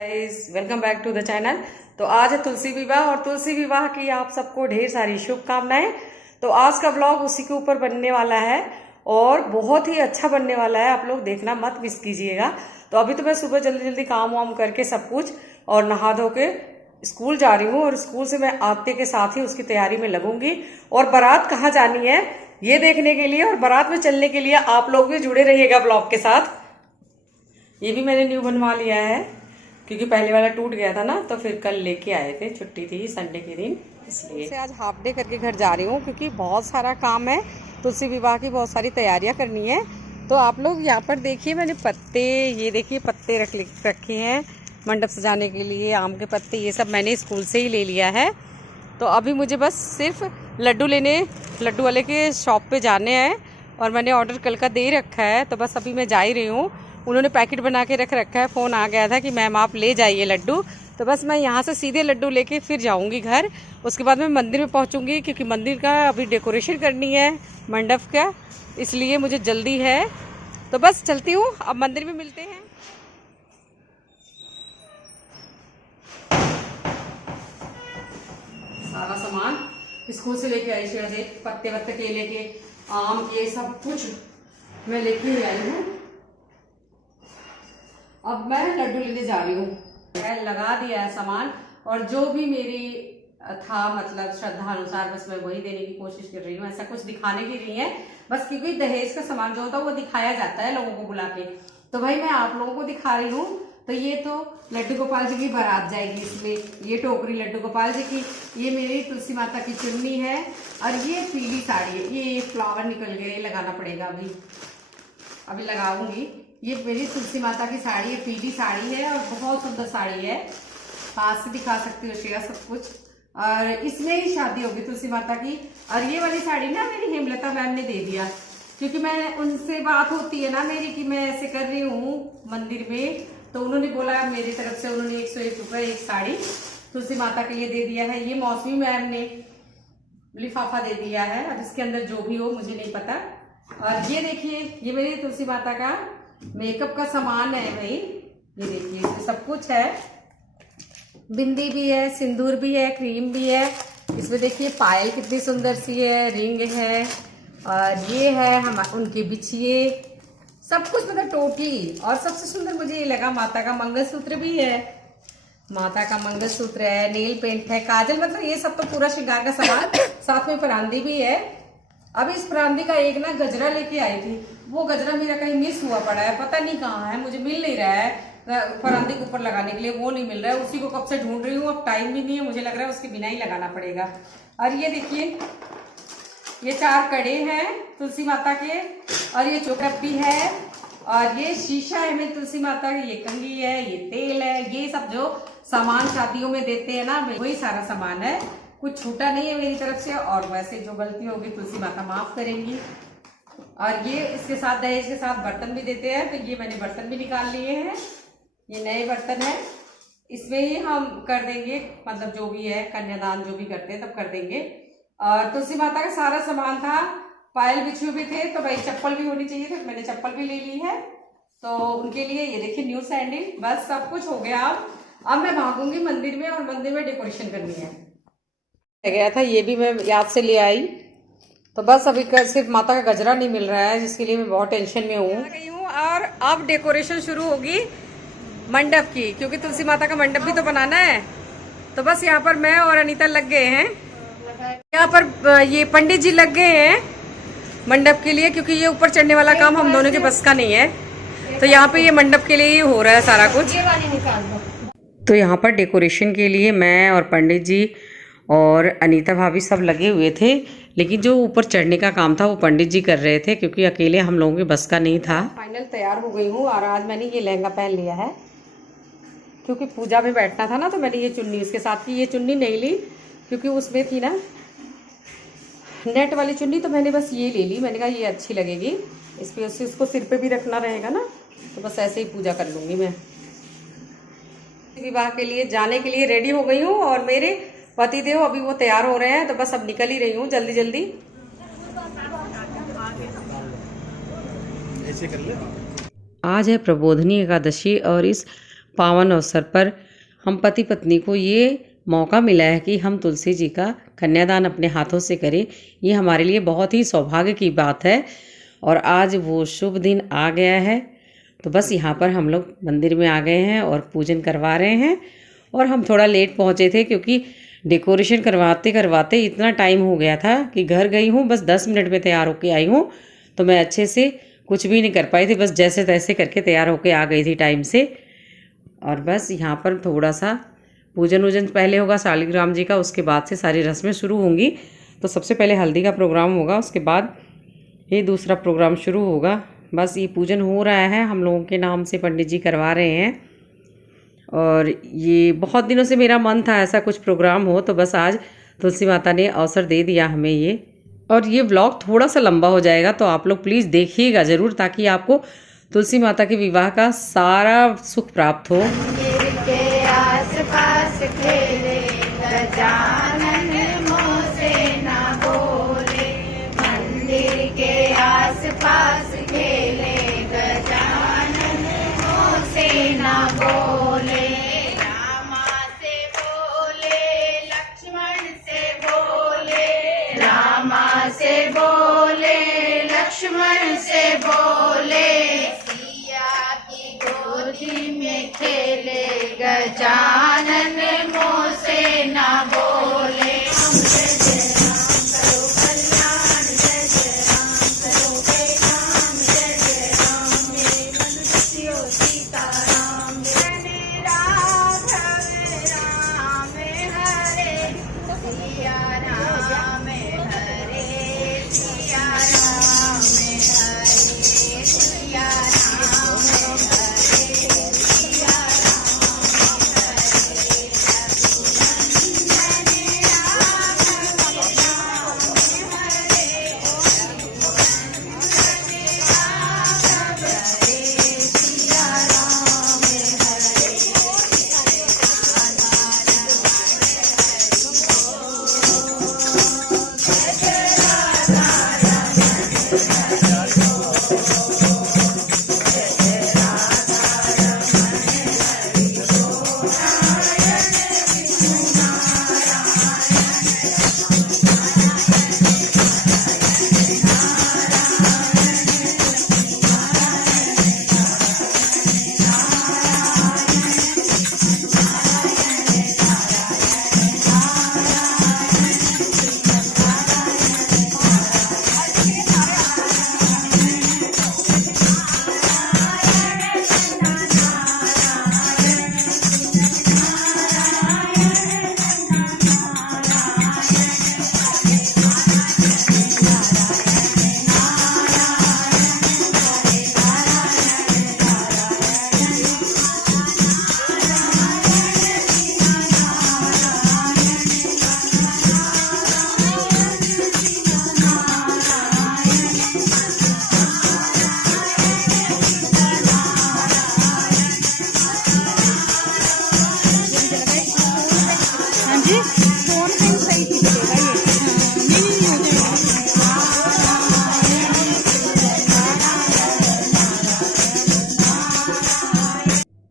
Welcome back to the channel. तो आज है तुलसी विवाह और तुलसी विवाह की आप सबको ढेर सारी शुभकामनाएं। तो आज का ब्लॉग उसी के ऊपर बनने वाला है और बहुत ही अच्छा बनने वाला है, आप लोग देखना मत मिस कीजिएगा। तो अभी तो मैं सुबह जल्दी जल्दी काम वाम करके सब कुछ और नहा धो के स्कूल जा रही हूँ और स्कूल से मैं आते के साथ ही उसकी तैयारी में लगूंगी और बारात कहाँ जानी है ये देखने के लिए और बारात में चलने के लिए आप लोग भी जुड़े रहिएगा ब्लॉग के साथ। ये भी मैंने न्यू बनवा लिया है क्योंकि पहले वाला टूट गया था ना, तो फिर कल लेके आए थे, छुट्टी थी संडे के दिन, इसलिए आज हाफ डे करके घर जा रही हूँ क्योंकि बहुत सारा काम है। तुलसी विवाह की बहुत सारी तैयारियां करनी है। तो आप लोग यहाँ पर देखिए, मैंने पत्ते, ये देखिए पत्ते रखे हैं मंडप सजाने के लिए, आम के पत्ते, ये सब मैंने स्कूल से ही ले लिया है। तो अभी मुझे बस सिर्फ लड्डू लेने, लड्डू वाले के शॉप पे जाने हैं और मैंने ऑर्डर कल का दे रखा है। तो बस अभी मैं जा ही रही हूँ, उन्होंने पैकेट बना के रख रखा है। फ़ोन आ गया था कि मैम आप ले जाइए लड्डू। तो बस मैं यहाँ से सीधे लड्डू लेके फिर जाऊँगी घर। उसके बाद मैं मंदिर में पहुँचूँगी क्योंकि मंदिर का अभी डेकोरेशन करनी है मंडप का, इसलिए मुझे जल्दी है। तो बस चलती हूँ, अब मंदिर में मिलते हैं। सारा सामान स्कूल से लेके आई, शेर से पत्ते वत्ते केले के, आम के, सब कुछ मैं लेके ही आई हूँ। अब मैं लड्डू लेने जा रही हूँ। लगा दिया है सामान और जो भी मेरी था मतलब श्रद्धा अनुसार बस मैं वही देने की कोशिश कर रही हूँ। ऐसा कुछ दिखाने की नहीं है, बस क्योंकि दहेज का सामान जो होता है वो दिखाया जाता है लोगों को बुला के, तो भाई मैं आप लोगों को दिखा रही हूँ। तो ये तो लड्डू गोपाल जी की बारात जाएगी, इसमें ये टोकरी लड्डू गोपाल जी की, ये मेरी तुलसी माता की चुन्नी है और ये पीली साड़ी है। ये फ्लावर निकल गए, लगाना पड़ेगा, अभी लगाऊंगी। ये मेरी तुलसी माता की साड़ी है, पीली साड़ी है और बहुत सुंदर साड़ी है, पास से दिखा सकती हो सब कुछ। और इसमें ही शादी होगी तुलसी माता की। और ये वाली साड़ी ना मेरी हेमलता मैम ने दे दिया, क्योंकि मैं उनसे बात होती है ना मेरी कि मैं ऐसे कर रही हूँ मंदिर में, तो उन्होंने बोला मेरी तरफ से उन्होंने 101 रुपये एक साड़ी तुलसी माता के लिए दे दिया है। ये मौसमी मैम ने लिफाफा दे दिया है, अब इसके अंदर जो भी हो मुझे नहीं पता। और ये देखिए, ये मेरी तुलसी माता का मेकअप का सामान है भाई, ये देखिए इसमें सब कुछ है, बिंदी भी है, सिंदूर भी है, क्रीम भी है। इसमें देखिए पायल कितनी सुंदर सी है, रिंग है और ये है हम उनके बिछिए, सब कुछ मतलब टोटली। और सबसे सुंदर मुझे ये लगा, माता का मंगलसूत्र भी है, माता का मंगलसूत्र है, नेल पेंट है, काजल, मतलब ये सब तो पूरा श्रृंगार का सामान, साथ में परांदी भी है। अभी इस परांदी का एक ना गजरा लेके आई थी, वो गजरा मेरा कहीं मिस हुआ पड़ा है, पता नहीं कहाँ है, मुझे मिल नहीं रहा है परांदी के ऊपर लगाने के लिए, वो नहीं मिल रहा है। उसी को कब से ढूंढ रही हूँ, अब टाइम भी नहीं है, मुझे लग रहा है उसके बिना ही लगाना पड़ेगा। और ये देखिए, ये 4 कड़े हैं तुलसी माता के और ये चोकप भी है और ये शीशा है मेरी तुलसी माता की, ये कंघी है, ये तेल है, ये सब जो सामान शादियों में देते हैं ना वही सारा सामान है, कुछ छूटा नहीं है मेरी तरफ से। और वैसे जो गलती होगी तुलसी माता माफ करेंगी। और ये इसके साथ दहेज के साथ बर्तन भी देते हैं, तो ये मैंने बर्तन भी निकाल लिए हैं, ये नए बर्तन है, इसमें ही हम कर देंगे, मतलब जो भी है कन्यादान जो भी करते हैं तब कर देंगे। और तुलसी माता का सारा सामान था, पायल बिछू भी थे, तो भाई चप्पल भी होनी चाहिए थी, मैंने चप्पल भी ले ली है, तो उनके लिए ये देखिए न्यू सैंडल, बस सब कुछ हो गया। अब मैं भागूंगी मंदिर में और मंदिर में डेकोरेशन करनी है। गया था, ये भी मैं याद से ले आई। तो बस अभी सिर्फ माता का गजरा नहीं मिल रहा है, जिसके लिए मैं बहुत टेंशन में हूँ। और अब डेकोरेशन शुरू होगी मंडप की, क्योंकि तुलसी माता का मंडप भी तो बनाना है। तो बस यहाँ पर मैं और अनीता लग गए हैं, यहाँ पर ये पंडित जी लग गए हैं मंडप के लिए, क्योंकि ये ऊपर चढ़ने वाला काम हम दोनों के बस का नहीं है। तो यहाँ पे ये मंडप के लिए ही हो रहा है सारा कुछ। तो यहाँ पर डेकोरेशन के लिए मैं और पंडित जी और अनीता भाभी सब लगे हुए थे, लेकिन जो ऊपर चढ़ने का काम था वो पंडित जी कर रहे थे, क्योंकि अकेले हम लोगों के बस का नहीं था। फाइनल तैयार हो गई हूँ और आज मैंने ये लहंगा पहन लिया है, क्योंकि पूजा में बैठना था ना, तो मैंने ये चुन्नी इसके साथ की, ये चुन्नी नहीं ली क्योंकि उसमें थी ना नेट वाली चुन्नी, तो मैंने बस ये ले ली, मैंने कहा ये अच्छी लगेगी, इस पर उसको सिर पे भी रखना रहेगा ना, तो बस ऐसे ही पूजा कर लूँगी मैं। विवाह के लिए जाने के लिए रेडी हो गई हूँ और मेरे पतिदेव अभी वो तैयार हो रहे हैं, तो बस अब निकल ही रही हूँ जल्दी जल्दी। आज है प्रबोधनी एकादशी और इस पावन अवसर पर हम पति पत्नी को ये मौका मिला है कि हम तुलसी जी का कन्यादान अपने हाथों से करें। ये हमारे लिए बहुत ही सौभाग्य की बात है और आज वो शुभ दिन आ गया है। तो बस यहाँ पर हम लोग मंदिर में आ गए हैं और पूजन करवा रहे हैं। और हम थोड़ा लेट पहुँचे थे क्योंकि डेकोरेशन करवाते करवाते इतना टाइम हो गया था कि घर गई हूँ, बस 10 मिनट में तैयार होके आई हूँ। तो मैं अच्छे से कुछ भी नहीं कर पाई थी, बस जैसे तैसे करके तैयार होके आ गई थी टाइम से। और बस यहाँ पर थोड़ा सा पूजन वूजन पहले होगा शालिग्राम जी का, उसके बाद से सारी रस्में शुरू होंगी। तो सबसे पहले हल्दी का प्रोग्राम होगा, उसके बाद ये दूसरा प्रोग्राम शुरू होगा। बस ये पूजन हो रहा है, हम लोगों के नाम से पंडित जी करवा रहे हैं। और ये बहुत दिनों से मेरा मन था ऐसा कुछ प्रोग्राम हो, तो बस आज तुलसी माता ने अवसर दे दिया हमें ये। और ये व्लॉग थोड़ा सा लंबा हो जाएगा, तो आप लोग प्लीज़ देखिएगा ज़रूर, ताकि आपको तुलसी माता के विवाह का सारा सुख प्राप्त हो। के आसपास खेले गजानन मुँह से ना बोले, मंदिर के आसपास खेले गजानन मुँह से ना बोले। रामा से बोले लक्ष्मण से बोले, रामा से बोले लक्ष्मण से बोले, सिया की गोदी में खेले गजानन मुँह से ना बोले।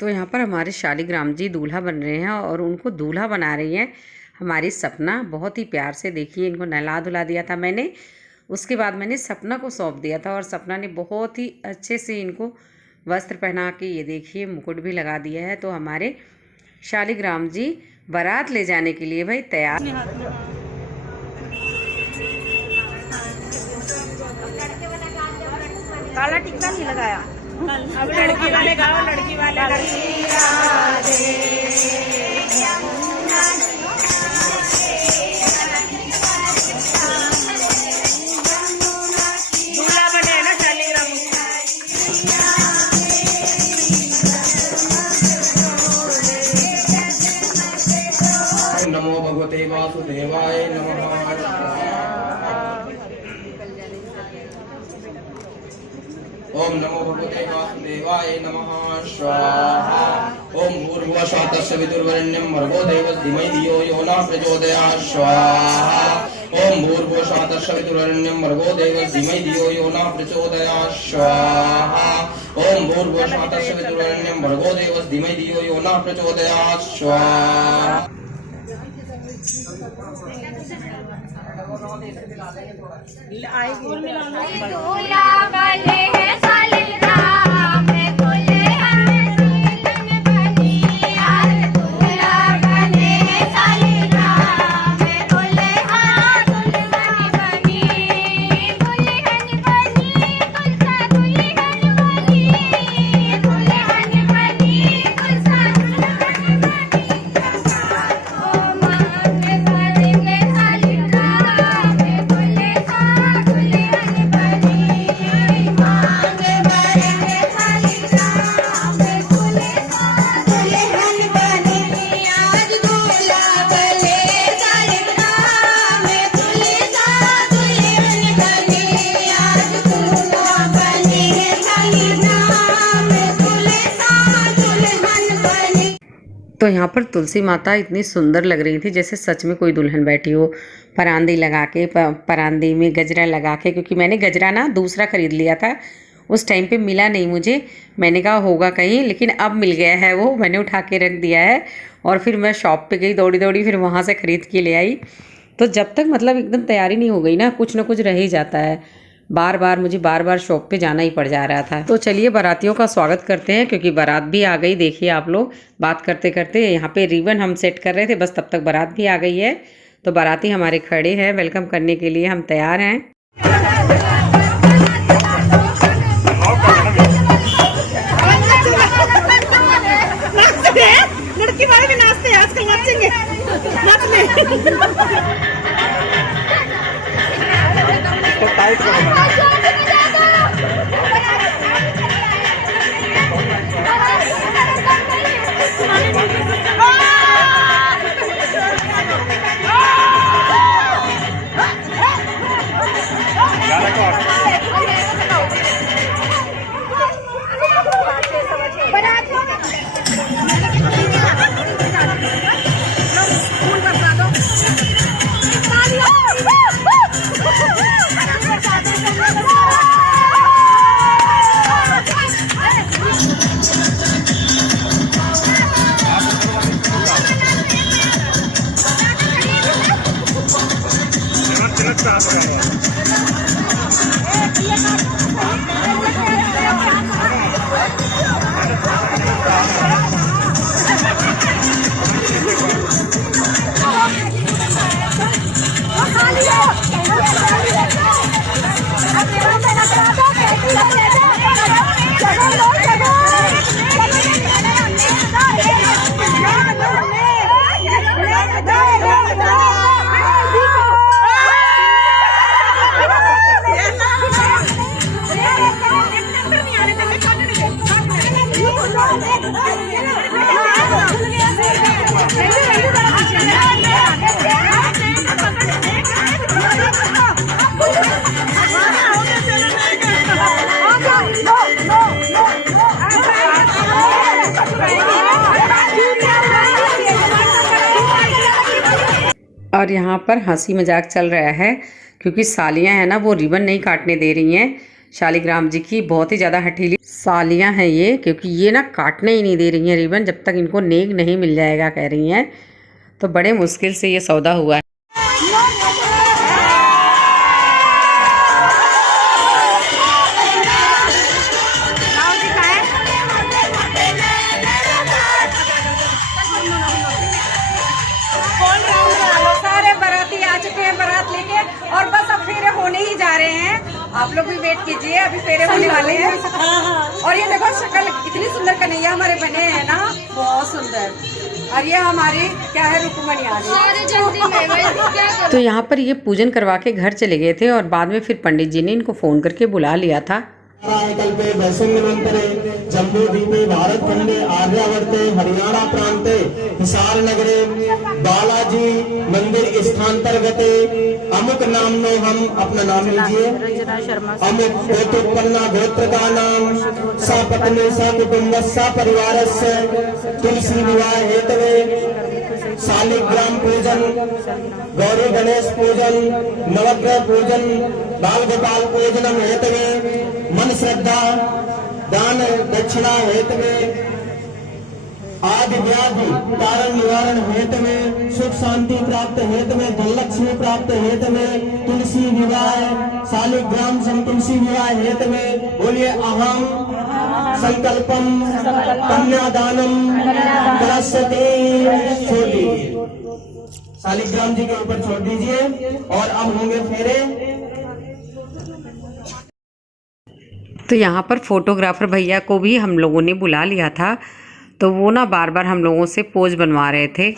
तो यहाँ पर हमारे शालिग्राम जी दूल्हा बन रहे हैं और उनको दूल्हा बना रही हैं हमारी सपना। बहुत ही प्यार से देखिए, इनको नहला धुला दिया था मैंने, उसके बाद मैंने सपना को सौंप दिया था और सपना ने बहुत ही अच्छे से इनको वस्त्र पहना के, ये देखिए मुकुट भी लगा दिया है। तो हमारे शालिग्राम जी बारात ले जाने के लिए भाई तैयार। काला टिक्का नहीं लगाया, अब लड़की वाले गाओ, लड़की वाले दूल्हा बने ना शालिग्राम। नमो भगवते वासुदेवाय नमः। ओम नमो भगवते वासुदेवाय नमः। स्वाहा। ओम भूर्भुवस्सुः तस्य विदुर्वरेण्यं भर्गो देवस्य धीमहि धियो यो नः प्रचोदयात्। स्वाहा। ओम भूर्भुवस्सुः तस्य विदुर्वरेण्यं भर्गो देवस्य धीमहि धियो यो नः प्रचोदयात्। स्वाहा। ओम भूर्भुवः तस्य वितुर्वरेण्यं भर्गो देवस्य धीमहि धियो यो नः प्रचोदयात् स्वाहा। तो यहाँ पर तुलसी माता इतनी सुंदर लग रही थी जैसे सच में कोई दुल्हन बैठी हो, परांदी लगा के, परांदी में गजरा लगा के। क्योंकि मैंने गजरा ना दूसरा ख़रीद लिया था, उस टाइम पे मिला नहीं मुझे, मैंने कहा होगा कहीं, लेकिन अब मिल गया है वो, मैंने उठा के रख दिया है। और फिर मैं शॉप पे गई दौड़ी दौड़ी, फिर वहाँ से ख़रीद के ले आई। तो जब तक मतलब एकदम तैयारी नहीं हो गई ना, कुछ ना कुछ रह ही जाता है। मुझे बार बार शॉप पे जाना ही पड़ जा रहा था। तो चलिए बारातियों का स्वागत करते हैं, क्योंकि बारात भी आ गई। देखिए आप लोग, बात करते करते यहाँ पे रिबन हम सेट कर रहे थे, बस तब तक बारात भी आ गई है। तो बाराती हमारे खड़े हैं, वेलकम करने के लिए हम तैयार हैं। लड़की वाले भी नाचते हैं आजकल, नाचेंगे, नाच ले। और यहाँ पर हंसी मजाक चल रहा है, क्योंकि सालियाँ हैं ना, वो रिबन नहीं काटने दे रही हैं। शालिग्राम जी की बहुत ही ज़्यादा हठीली सालियाँ हैं ये, क्योंकि ये ना काटने ही नहीं दे रही हैं रिबन, जब तक इनको नेक नहीं मिल जाएगा कह रही हैं। तो बड़े मुश्किल से ये सौदा हुआ है। और बस अब फेरे होने ही जा रहे हैं, आप लोग भी वेट कीजिए, अभी फेरे होने वाले हैं। और ये देखो शक्ल इतनी सुंदर कन्हैया हमारे बने हैं ना, बहुत सुंदर। और ये हमारी क्या है, रुक्मणी आ गई। तो यहाँ पर ये पूजन करवा के घर चले गए थे, और बाद में फिर पंडित जी ने इनको फोन करके बुला लिया था। कल्पे वैसंगमंतरे जम्बूद्वीपे भारतखंडे आर्यावर्ते हरियाणा प्रांते हिसार नगरे बालाजी मंदिर स्थानांतर्गते अमुक नामनो, हम अपना नाम लीजिए, अमुक गोत्रोत्पन्ना गोत्र का नाम सपत्नी सकुटुंब सपरिवारस्य तुलसी विवाह हेतवे शालिग्राम पूजन, गौरी गणेश पूजन, नवग्रह पूजन, बाल गोपाल पूजनम हेतवे मन श्रद्धा दान दक्षिणा हेतु में, आदि व्याधि कारण निवारण हेतु में, सुख शांति प्राप्त हेतु में, धन लक्ष्मी प्राप्त हेतु में, तुलसी विवाह शालिग्राम सम तुलसी विवाह हेतु में बोलिए अहम संकल्पम कन्यादानम करस्यते। छोड़ दीजिए, शालिग्राम जी के ऊपर छोड़ दीजिए और अब होंगे फेरे। तो यहाँ पर फोटोग्राफर भैया को भी हम लोगों ने बुला लिया था, तो वो ना बार बार हम लोगों से पोज बनवा रहे थे।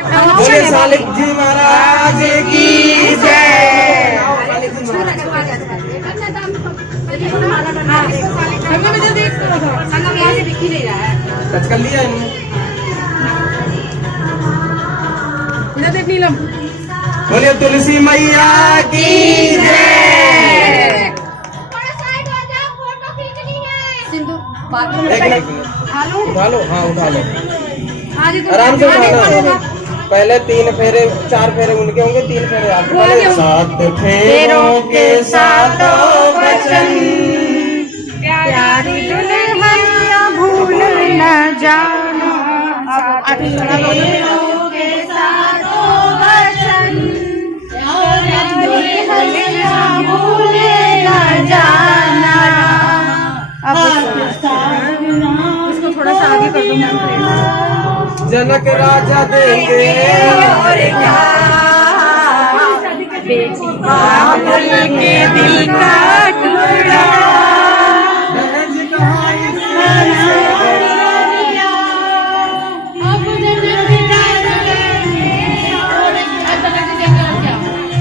बोले शालिक जी महाराज की जय। टच कर लिया नीलम, बोले तुलसी मैया की जय। एक मिनट उठा लो, हाँ उठा लो, आराम से उठाना। पहले 3 फेरे 4 फेरे उनके होंगे, 3 फेरे आपके। 7 फेरों के सातों वचन, प्यारी दुल्हनिया भूल न जाना। इसको थोड़ा सा आगे कर दो। जनक राजा देंगे और क्या, के दिल का टुकड़ा।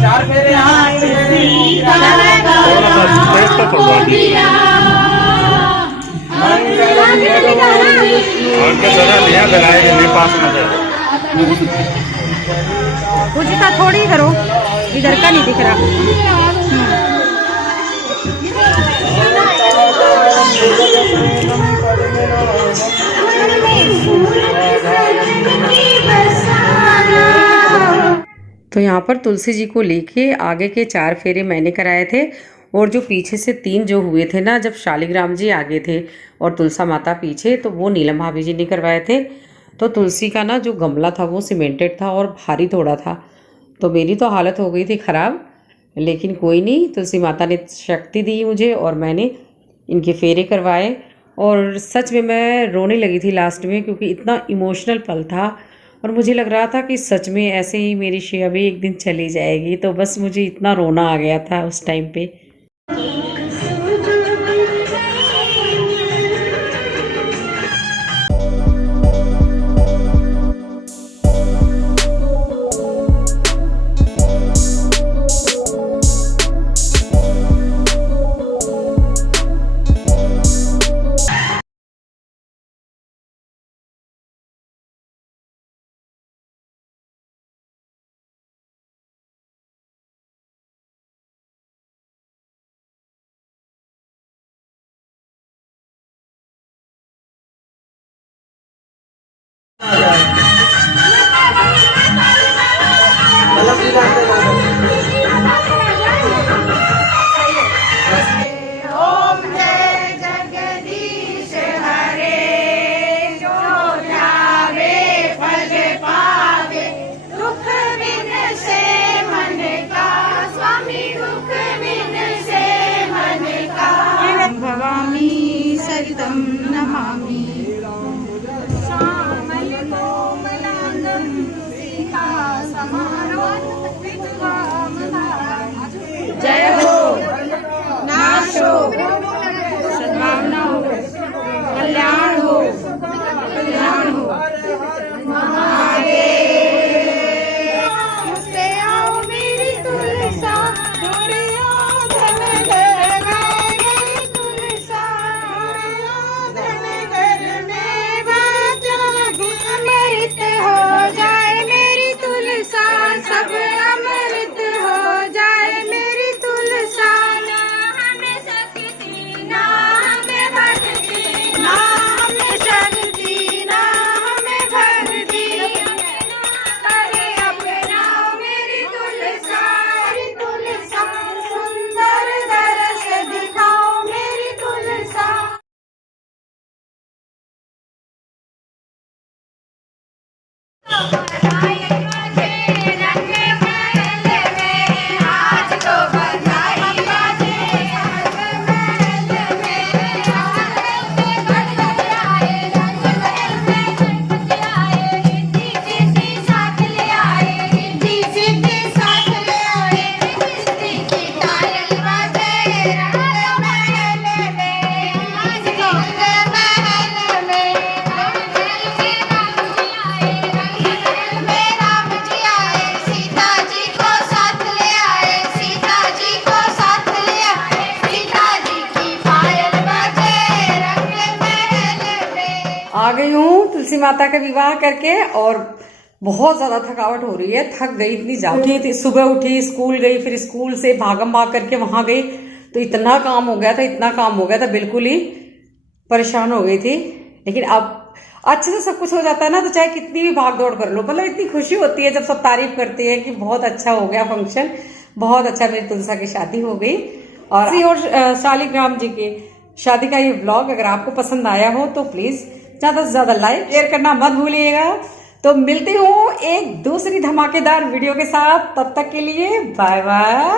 चार फेरे पूजिता थोड़ी करो, इधर का नहीं दिख रहा। तो यहाँ पर तुलसी जी को लेके आगे के 4 फेरे मैंने कराए थे, और जो पीछे से 3 जो हुए थे ना, जब शालिग्राम जी आगे थे और तुलसा माता पीछे, तो वो नीलम भाभी जी ने करवाए थे। तो तुलसी का ना जो गमला था वो सीमेंटेड था और भारी थोड़ा था, तो मेरी तो हालत हो गई थी ख़राब, लेकिन कोई नहीं, तुलसी माता ने शक्ति दी मुझे और मैंने इनके फेरे करवाए। और सच में मैं रोने लगी थी लास्ट में, क्योंकि इतना इमोशनल पल था और मुझे लग रहा था कि सच में ऐसे ही मेरी श्रेया भी एक दिन चली जाएगी। तो बस मुझे इतना रोना आ गया था उस टाइम पे। भवामी सरितं नमामि श्यामल कोमलांगं सीता समारोह आ गई हूँ तुलसी माता का विवाह करके और बहुत ज्यादा थकावट हो रही है, थक गई, इतनी जागी थी। सुबह उठी, स्कूल गई, फिर स्कूल से भागम भाग करके वहां गई, तो इतना काम हो गया था, इतना काम हो गया था, बिल्कुल ही परेशान हो गई थी। लेकिन अब अच्छे से सब कुछ हो जाता है ना, तो चाहे कितनी भी भाग दौड़ कर लो, मतलब इतनी खुशी होती है जब सब तारीफ करते हैं कि बहुत अच्छा हो गया फंक्शन, बहुत अच्छा, मेरी तुलसा की शादी हो गई। और शालिग्राम जी की शादी का ये व्लॉग अगर आपको पसंद आया हो तो प्लीज ज्यादा से ज्यादा लाइक शेयर करना मत भूलिएगा। तो मिलती हूँ एक दूसरी धमाकेदार वीडियो के साथ, तब तक के लिए बाय बाय।